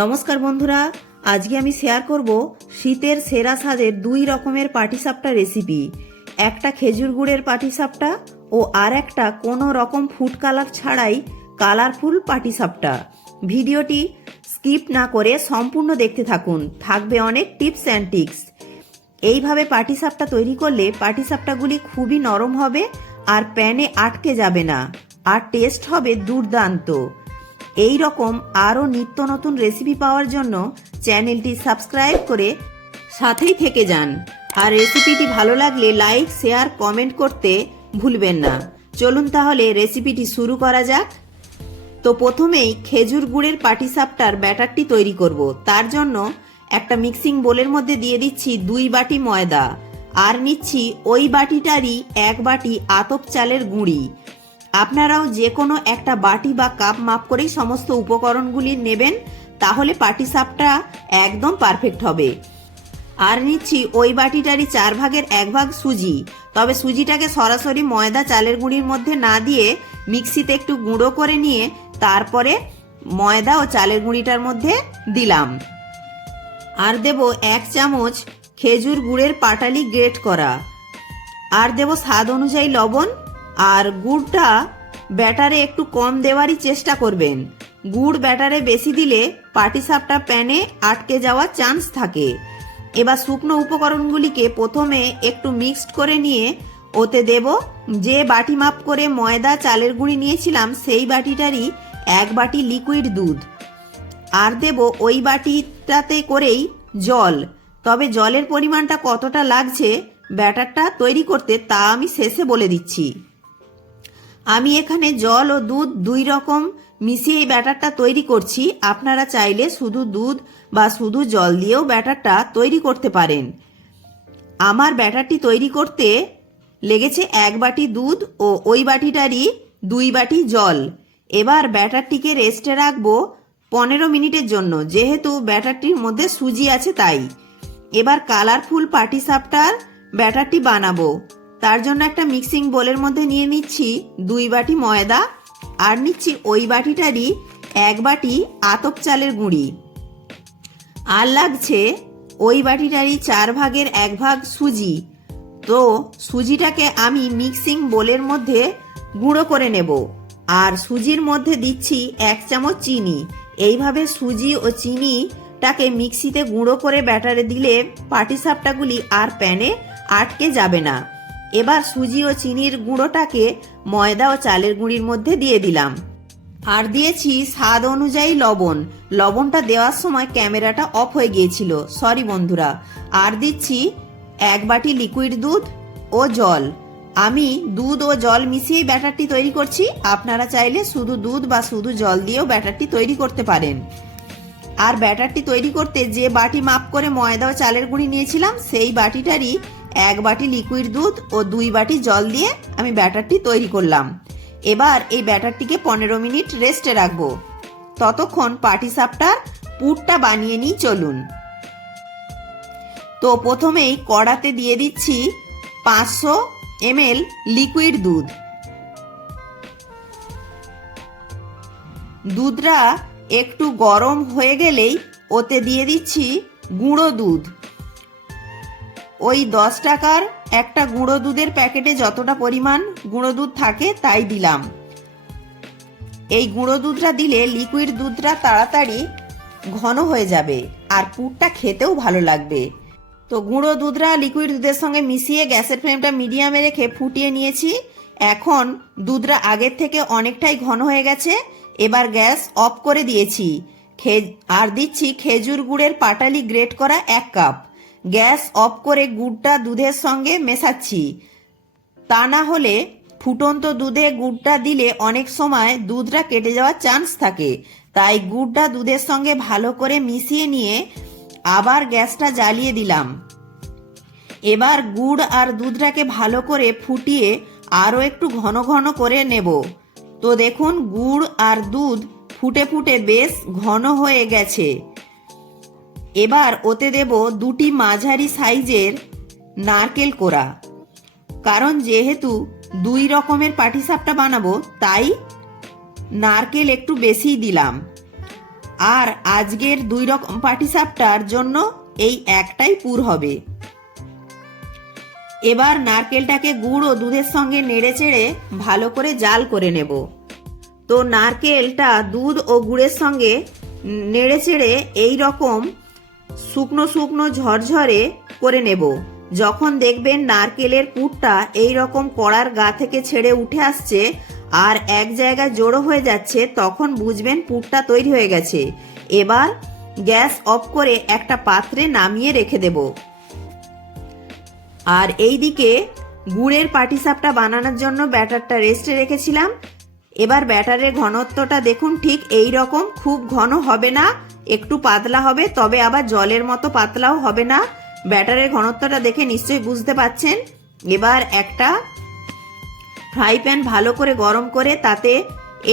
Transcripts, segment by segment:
নমস্কার বন্ধুরা, আজকে আমি শেয়ার করব শীতের সেরা স্বাদের দুই রকমের পাটিসাপটা রেসিপি। একটা খেজুর গুড়ের পাটিসাপটা ও আর একটা কোনো রকম ফুড কালার ছাড়াই কালারফুল পাটিসাপটা। ভিডিওটি স্কিপ না করে সম্পূর্ণ দেখতে থাকুন, থাকবে অনেক টিপস অ্যান্ড ট্রিক্স। এইভাবে পাটিসাপটা তৈরি করলে পাটিসাপটাগুলি খুবই নরম হবে আর প্যানে আটকে যাবে না, আর টেস্ট হবে দুর্দান্ত। এই রকম আরও নিত্য নতুন রেসিপি পাওয়ার জন্য চ্যানেলটি সাবস্ক্রাইব করে সাথেই থেকে যান। আর রেসিপিটি ভালো লাগলে লাইক, শেয়ার, কমেন্ট করতে ভুলবেন না। চলুন তাহলে রেসিপিটি শুরু করা যাক। তো প্রথমেই খেজুর গুড়ের পাটিসাপটার ব্যাটারটি তৈরি করব। তার জন্য একটা মিক্সিং বোলের মধ্যে দিয়ে দিচ্ছি 2 বাটি ময়দা, আর নিচ্ছি ওই বাটিটারই 1 বাটি আতপ চালের গুঁড়ি। আপনারাও যে কোনো একটা বাটি বা কাপ মাপ করেই সমস্ত উপকরণগুলি নেবেন, তাহলে পাটিসাপটা একদম পারফেক্ট হবে। আর নিচ্ছি ওই বাটিটারই 4 ভাগের 1 ভাগ সুজি। তবে সুজিটাকে সরাসরি ময়দা চালের গুঁড়ির মধ্যে না দিয়ে মিক্সিতে একটু গুঁড়ো করে নিয়ে তারপরে ময়দা ও চালের গুঁড়িটার মধ্যে দিলাম। আর দেব 1 চামচ খেজুর গুড়ের পাটালি গ্রেট করা, আর দেব স্বাদ অনুযায়ী লবণ। আর গুড়টা ব্যাটারে একটু কম দেওয়ারই চেষ্টা করবেন। গুড় ব্যাটারে বেশি দিলে পাটিসাপটা প্যানে আটকে যাওয়ার চান্স থাকে। এবার শুকনো উপকরণগুলিকে প্রথমে একটু মিক্সড করে নিয়ে ওতে দেব যে বাটি মাপ করে ময়দা চালের গুঁড়ি নিয়েছিলাম সেই বাটিটারই 1 বাটি লিকুইড দুধ, আর দেব ওই বাটিটাতে করেই জল। তবে জলের পরিমাণটা কতটা লাগছে ব্যাটারটা তৈরি করতে তা আমি শেষে বলে দিচ্ছি। আমি এখানে জল ও দুধ 2 রকম মিশিয়ে এই ব্যাটারটা তৈরি করছি। আপনারা চাইলে শুধু দুধ বা শুধু জল দিয়েও ব্যাটারটা তৈরি করতে পারেন। আমার ব্যাটারটি তৈরি করতে লেগেছে 1 বাটি দুধ ও ওই বাটিটারই 2 বাটি জল। এবার ব্যাটারটিকে রেস্টে রাখবো 15 মিনিটের জন্য, যেহেতু ব্যাটারটির মধ্যে সুজি আছে তাই। এবার কালারফুল পাটিসাপটার ব্যাটারটি বানাবো। তার জন্য একটা মিক্সিং বোলের মধ্যে নিয়ে নিচ্ছি 2 বাটি ময়দা, আর নিচ্ছি ওই বাটিটারই 1 বাটি আতপ চালের গুঁড়ি, আর লাগছে ওই বাটিটারই 4 ভাগের 1 ভাগ সুজি। তো সুজিটাকে আমি মিক্সিং বোলের মধ্যে গুঁড়ো করে নেব। আর সুজির মধ্যে দিচ্ছি 1 চামচ চিনি। এইভাবে সুজি ও চিনিটাকে মিক্সিতে গুঁড়ো করে ব্যাটারে দিলে পাটিসাপটাগুলি আর প্যানে আটকে যাবে না। এবার সুজি ও চিনির গুঁড়োটাকে ময়দা ও চালের গুঁড়ির মধ্যে দিয়ে দিলাম, আর দিয়েছি স্বাদ অনুযায়ী লবণ। লবণটা দেওয়ার সময় ক্যামেরাটা অফ হয়ে গিয়েছিল, সরি বন্ধুরা। আর দিচ্ছি 1 বাটি লিকুইড দুধ ও জল। আমি দুধ ও জল মিশিয়েই ব্যাটারটি তৈরি করছি। আপনারা চাইলে শুধু দুধ বা শুধু জল দিয়েও ব্যাটারটি তৈরি করতে পারেন। আর ব্যাটারটি তৈরি করতে যে বাটি মাপ করে ময়দা ও চালের গুঁড়ি নিয়েছিলাম সেই বাটিটারই 1 বাটি লিকুইড দুধ ও 2 বাটি জল দিয়ে আমি ব্যাটারটি তৈরি করলাম। এবার এই ব্যাটারটিকে 15 মিনিট রেস্টে রাখবো। ততক্ষণ পাটিসাপটার পুরটা বানিয়ে নিই, চলুন। তো প্রথমেই কড়াতে দিয়ে দিচ্ছি 500 ml লিকুইড দুধ। দুধটা একটু গরম হয়ে গেলেই ওতে দিয়ে দিচ্ছি গুঁড়ো দুধ। ওই 10 টাকার একটা গুঁড়ো দুধের প্যাকেটে যতটা পরিমাণ গুঁড়ো দুধ থাকে তাই দিলাম। এই গুঁড়ো দুধটা দিলে লিকুইড দুধটা তাড়াতাড়ি ঘন হয়ে যাবে আর পুরটা খেতেও ভালো লাগবে। তো গুঁড়ো দুধটা লিকুইড দুধের সঙ্গে মিশিয়ে গ্যাসের ফ্লেমটা মিডিয়ামে রেখে ফুটিয়ে নিয়েছি। এখন দুধটা আগের থেকে অনেকটাই ঘন হয়ে গেছে। এবার গ্যাস অফ করে দিয়েছি। আর দিচ্ছি খেজুর গুড়ের পাটালি গ্রেট করা 1 কাপ। গ্যাস অফ করে গুড়টা দুধের সঙ্গে মেশাচ্ছি। তা না হলে ফুটন্ত দুধে গুড়টা দিলে অনেক সময় দুধটা কেটে যাওয়ার চান্স থাকে। তাই গুড়টা দুধের সঙ্গে ভালো করে মিশিয়ে নিয়ে আবার গ্যাসটা জ্বালিয়ে দিলাম। এবার গুড় আর দুধটাকে ভালো করে ফুটিয়ে আরও একটু ঘন ঘন করে নেব। তো দেখুন গুড় আর দুধ ফুটে ফুটে বেশ ঘন হয়ে গেছে। এবার ওতে দেব 2টি মাঝারি সাইজের নারকেল কোড়া। কারণ যেহেতু 2 রকমের পাটিসাপটা বানাবো তাই নারকেল একটু বেশিই দিলাম। আর আজকের 2 রকম পাটিসাপটার জন্য এই একটাই পুর হবে। এবার নারকেলটাকে গুড় ও দুধের সঙ্গে নেড়েচেড়ে ভালো করে জাল করে নেব। তো নারকেলটা দুধ ও গুড়ের সঙ্গে নেড়েচেড়ে এই রকম শুকনো শুকনো ঝরঝরে করে নেব। যখন দেখবেন নারকেলের পুরটা এই রকম কড়ার গা থেকে ছেড়ে উঠে আসছে আর এক জায়গায় জড়ো হয়ে যাচ্ছে, তখন বুঝবেন পুরটা তৈরি হয়ে গেছে। এবার গ্যাস অফ করে একটা পাত্রে নামিয়ে রেখে দেব। আর এইদিকে গুড়ের পাটিসাপটা বানানোর জন্য ব্যাটারটা রেস্টে রেখেছিলাম। এবার ব্যাটারের ঘনত্বটা দেখুন, ঠিক এই রকম, খুব ঘন হবে না, একটু পাতলা হবে, তবে আবার জলের মতো পাতলাও হবে না। ব্যাটারের ঘনত্বটা দেখে নিশ্চয়ই বুঝতে পাচ্ছেন। এবার একটা ফ্রাই প্যান ভালো করে গরম করে তাতে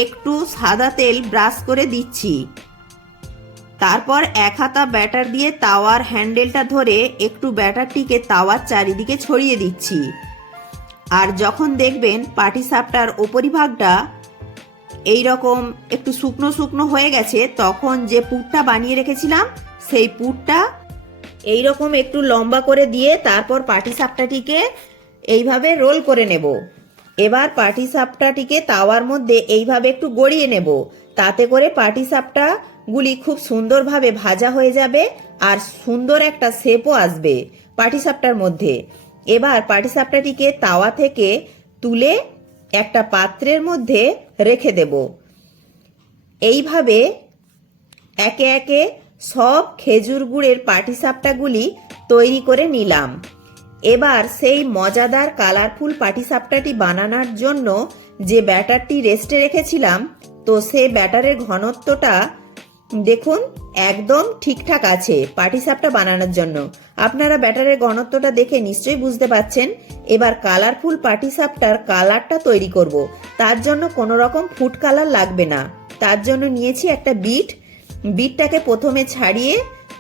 একটু সাদা তেল ব্রাশ করে দিচ্ছি। তারপর 1 হাতা ব্যাটার দিয়ে তাওয়ার হ্যান্ডেলটা ধরে একটু ব্যাটারটিকে তাওয়ার চারিদিকে ছড়িয়ে দিচ্ছি। আর যখন দেখবেন পাটিসাপটার উপরিভাগটা এই রকম একটু শুকনো শুকনো হয়ে গেছে, তখন যে পুরটা বানিয়ে রেখেছিলাম সেই পুরটা এই রকম একটু লম্বা করে দিয়ে তারপর পাটিসাপটাটিকে এইভাবে রোল করে নেব। এবার পাটিসাপটাটিকে তাওয়ার মধ্যে এইভাবে একটু গড়িয়ে নেব, তাতে করে পাটিসাপটাগুলি খুব সুন্দরভাবে ভাজা হয়ে যাবে আর সুন্দর একটা শেপও আসবে পাটিসাপটার মধ্যে। এবার পাটিসাপটাটিকে তাওয়া থেকে তুলে একটা পাত্রের মধ্যে রেখে দেব। এইভাবে একে একে সব খেজুর গুড়ের পাটিসাপটাগুলি তৈরি করে নিলাম। এবার সেই মজাদার কালারফুল পাটিসাপটাটি বানানোর জন্য যে ব্যাটারটি রেস্টে রেখেছিলাম, তো সেই ব্যাটারের ঘনত্বটা দেখুন একদম ঠিকঠাক আছে পাটিসাপটা বানানোর জন্য। আপনারা ব্যাটারের ঘনত্বটা দেখে নিশ্চয়ই বুঝতে পাচ্ছেন। এবার কালারফুল পাটিসাপটার কালারটা তৈরি করব। তার জন্য কোনো রকম ফুড কালার লাগবে না। তার জন্য নিয়েছি একটা বিটটাকে প্রথমে ছাড়িয়ে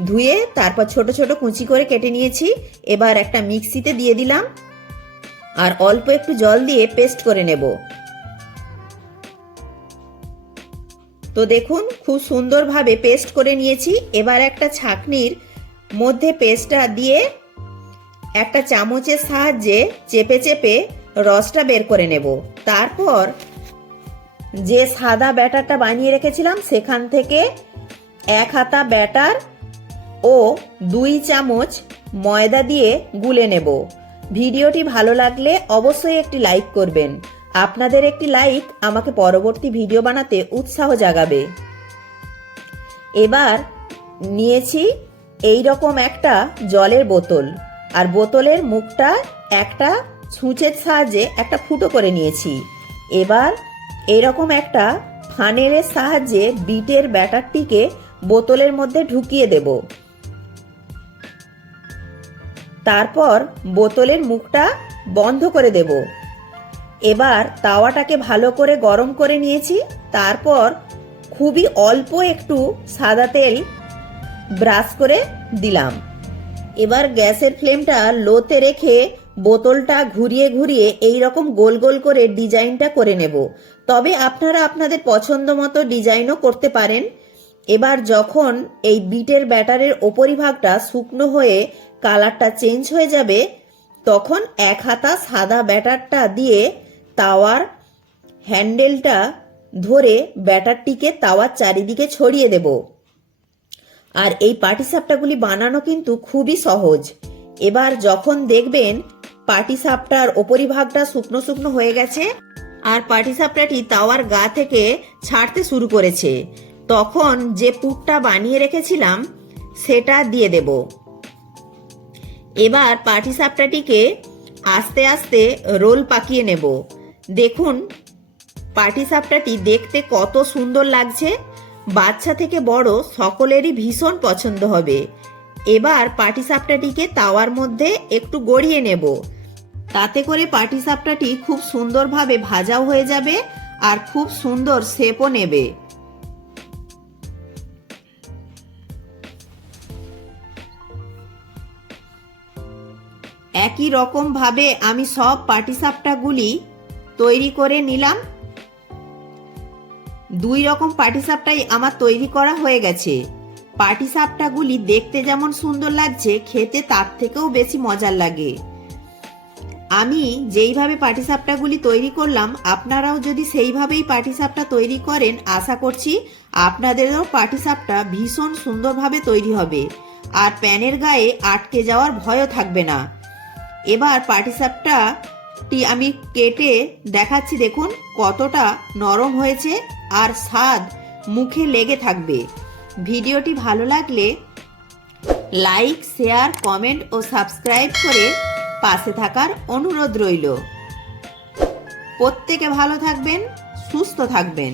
ধুয়ে তারপর ছোট ছোট কুচি করে কেটে নিয়েছি। এবার একটা মিক্সিতে দিয়ে দিলাম আর অল্প একটু জল দিয়ে পেস্ট করে নেব। তো দেখুন খুব সুন্দরভাবে পেস্ট করে নিয়েছি। এবার একটা ছাঁকনির মধ্যে পেস্টটা দিয়ে একটা চামচের সাহায্যে চেপে চেপে রসটা বের করে নেব। তারপর যে সাদা ব্যাটারটা বানিয়ে রেখেছিলাম সেখান থেকে 1 হাতা ব্যাটার ও 2 চামচ ময়দা দিয়ে গুলে নেব। ভিডিওটি ভালো লাগলে অবশ্যই একটি লাইক করবেন। আপনাদের একটি লাইক আমাকে পরবর্তী ভিডিও বানাতে উৎসাহ জাগাবে। এবার নিয়েছি এই রকম একটা জলের বোতল আর বোতলের মুখটা একটা ছুঁচের সাহায্যে একটা ফুটো করে নিয়েছি। এবার এরকম একটা ফানেলের সাহায্যে বিটের ব্যাটারটিকে বোতলের মধ্যে ঢুকিয়ে দেব। তারপর বোতলের মুখটা বন্ধ করে দেব। এবার তাওয়াটাকে ভালো করে গরম করে নিয়েছি। তারপর খুবই অল্প একটু সাদা তেল ব্রাশ করে দিলাম। এবার গ্যাসের ফ্লেমটা লোতে রেখে বোতলটা ঘুরিয়ে ঘুরিয়ে এই রকম গোল গোল করে ডিজাইনটা করে নেব। তবে আপনারা আপনাদের পছন্দ মতো ডিজাইনও করতে পারেন। এবার যখন এই বিটের ব্যাটারের ওপরিভাগটা শুকনো হয়ে কালারটা চেঞ্জ হয়ে যাবে, তখন 1 হাতা সাদা ব্যাটারটা দিয়ে তাওয়ার হ্যান্ডেলটা ধরে ব্যাটারটিকে তাওয়ার চারিদিকে ছড়িয়ে দেব। আর এই পাটিসাপটাগুলি বানানো কিন্তু খুবই সহজ। এবার যখন দেখবেন পাটিসাপটার ওপরিভাগটা শুকনো শুকনো হয়ে গেছে আর পাটিসাপটাটি তাওয়ার গা থেকে ছাড়তে শুরু করেছে, তখন যে পুরটা বানিয়ে রেখেছিলাম সেটা দিয়ে দেব। এবার পাটিসাপটাটিকে আস্তে আস্তে রোল পাকিয়ে নেব। দেখুন পাটিসাপটাটি দেখতে কত সুন্দর লাগছে, বাচ্চা থেকে বড় সকলেরই ভীষণ পছন্দ হবে। এবার পাটিসাপটাটিকে তাওয়ার মধ্যে একটু গড়িয়ে নেব, তাতে করে পাটিসাপটাটি খুব সুন্দরভাবে ভাজাও হয়ে যাবে আর খুব সুন্দর শেপও নেবে। একই রকম ভাবে আমি সব পাটিসাপটাগুলি তৈরি করে নিলাম। দুই রকম পাটিসাপটাই আমার তৈরি করা হয়ে গেছে। পাটিসাপটাগুলি দেখতে যেমন সুন্দর লাগছে, খেতে তার থেকেও বেশি মজার লাগে। আমি যেইভাবে পাটিসাপটাগুলি তৈরি করলাম, আপনারাও যদি সেইভাবেই পাটিসাপটা তৈরি করেন, আশা করছি আপনাদেরও পাটিসাপটা ভীষণ সুন্দরভাবে তৈরি হবে আর প্যানের গায়ে আটকে যাওয়ার ভয়ও থাকবে না। এবার পাটিসাপটাটি আমি কেটে দেখাচ্ছি, দেখুন কতটা নরম হয়েছে আর স্বাদ মুখে লেগে থাকবে। ভিডিওটি ভালো লাগলে লাইক, শেয়ার, কমেন্ট ও সাবস্ক্রাইব করে পাশে থাকার অনুরোধ রইল। প্রত্যেকে ভালো থাকবেন, সুস্থ থাকবেন।